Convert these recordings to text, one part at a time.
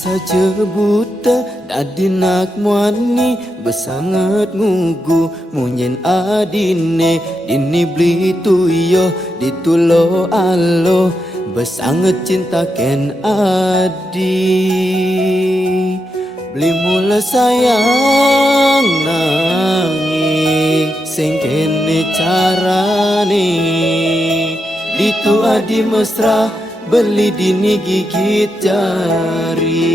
saja buta dadi nak muani besangat ngugu munyen adine dini beli tuyo ditulo alo besangat cinta ken adi beli mula sayang nangi sing kene carane ditu adi mesra beli dini gigit jari.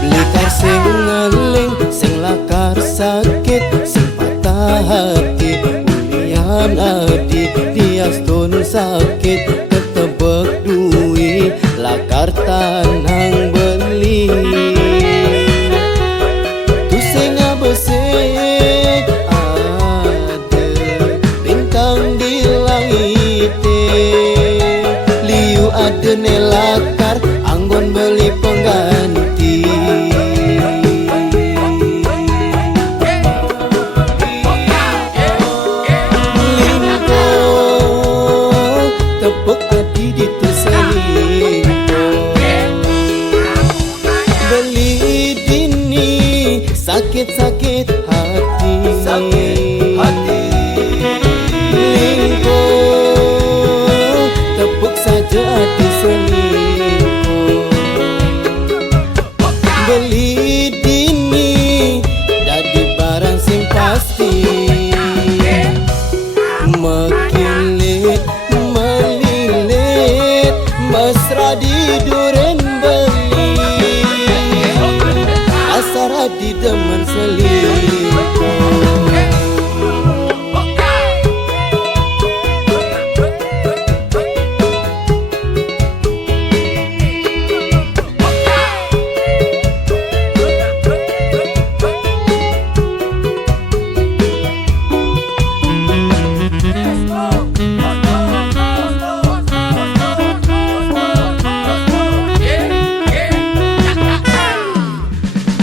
Beli kar sing ngeling, sing lakar sakit, sing patah hati ulian adi diastun sakit ketebek duit lakar tanang beli tu sing abesek ada nelakar anggon beli pengganti lingko tepuk hati dituselipo beli dini sakit-sakit hati lingko tepuk saja hati selingkuh beli dini dadi barang sing pasti mekilit melilit mesra di duren beli asara di demen selingkuh.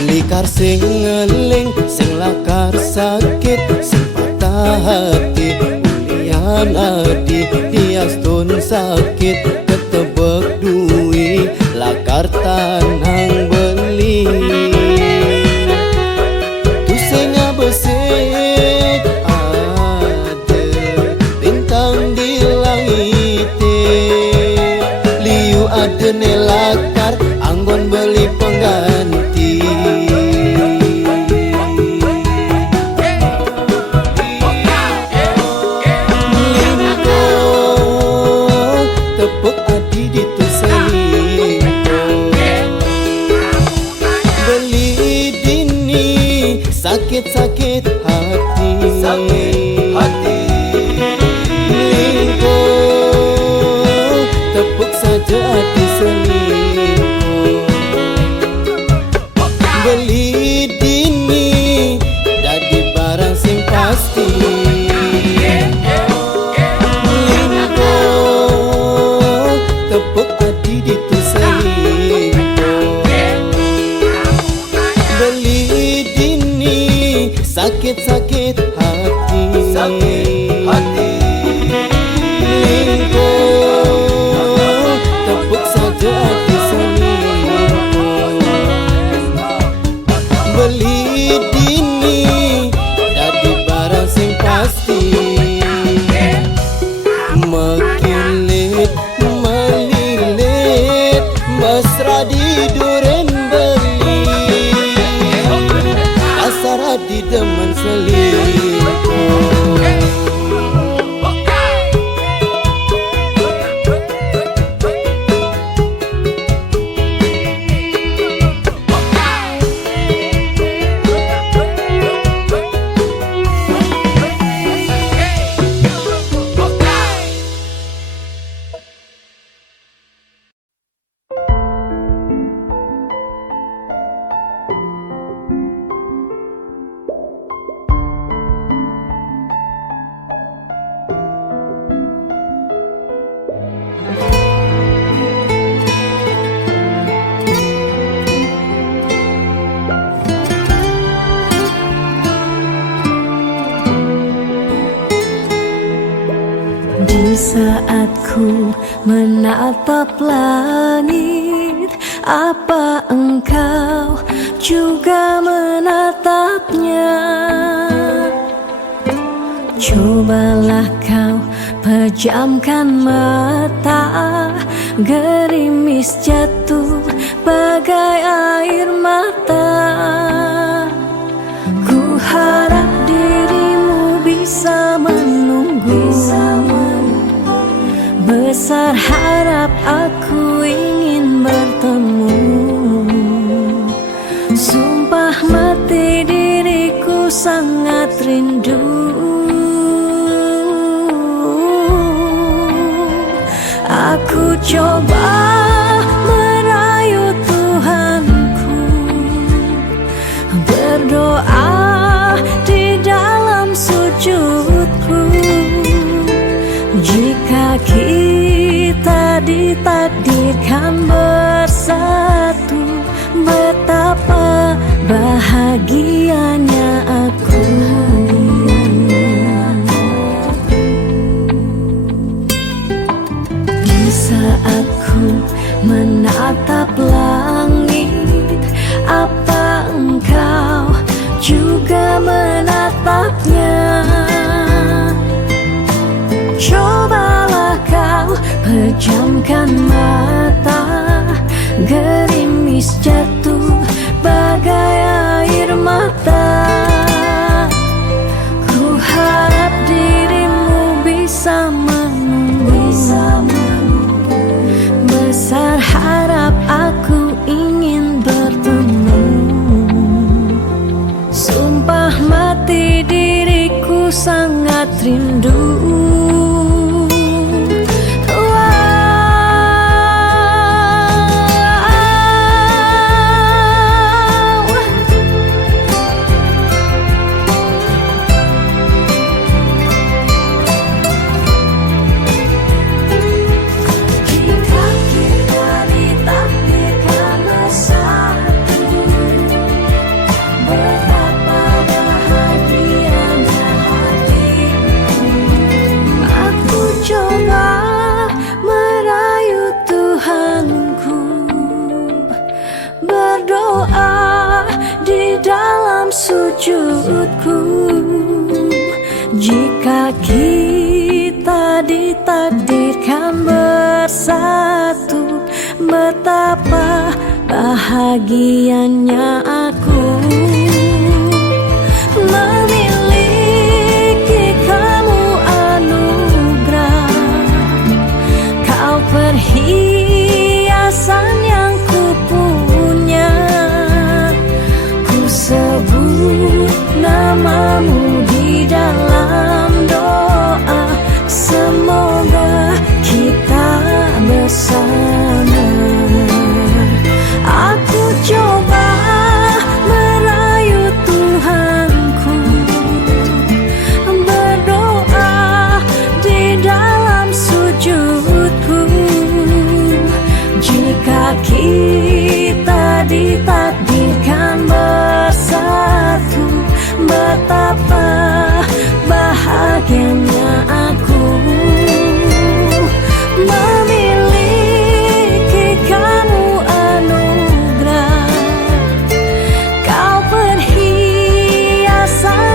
Likar sing ngeling, sing lakar sakit, sing patah hati ulian adi diastun sakit ketebek duit lakar tanang beli tu sing abesek ada bintang di langit liu ada nelakar anggon beli pengganti tepuk hati dituselipo beli dini sakit-sakit hati lingko tepuk saja hati selingko beli dini dadi barang sing pasti tepuk hati dituselipo beli dini sakit-sakit hati lingko tepuk saja hati selingko beli dini dadi barang sing pasti mekilit mesra di duren beli asara di demen selingkuh. Di saat ku menatap langit, apa engkau juga menatapnya? Cobalah kau pejamkan mata, gerimis jatuh bagai air mata. Ku harap dirimu bisa menunggu. Besar harap aku ingin bertemu. Sumpah mati diriku sangat rindu. Aku coba merayu Tuhanku, berdoa di dalam sujudku. Jika kita ditakdirkan bersatu, betapa bahagianya aku. Di saat ku menatap langit, apa engkau juga menatapnya? Cobalah kau pejamkan mata, gerimis jatuh bagai air mata. Ku harap dirimu bisa menunggu. Besar harap aku ingin bertemu. Sumpah mati diriku sangat rindu. Berdoa di dalam sujudku. Jika kita ditakdirkan bersatu, betapa bahagianya aku. Memiliki kamu anugerah, kau perhiasan yang ku punya. Ku sebut namamu di dalam doa, semoga kita bersama. Aku coba merayu Tuhanku, berdoa di dalam sujudku. Jika kita ditakdirkan bersatu, betapa bahagianya aku. Memiliki kamu anugerah, kau perhiasan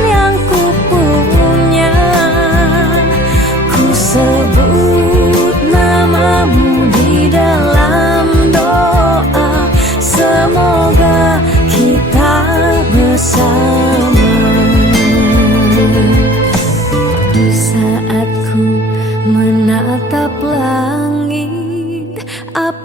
yang ku punya. Ku sebut namamu di dalam doa, semoga kita bersama. Di saat ku menatap langit, apa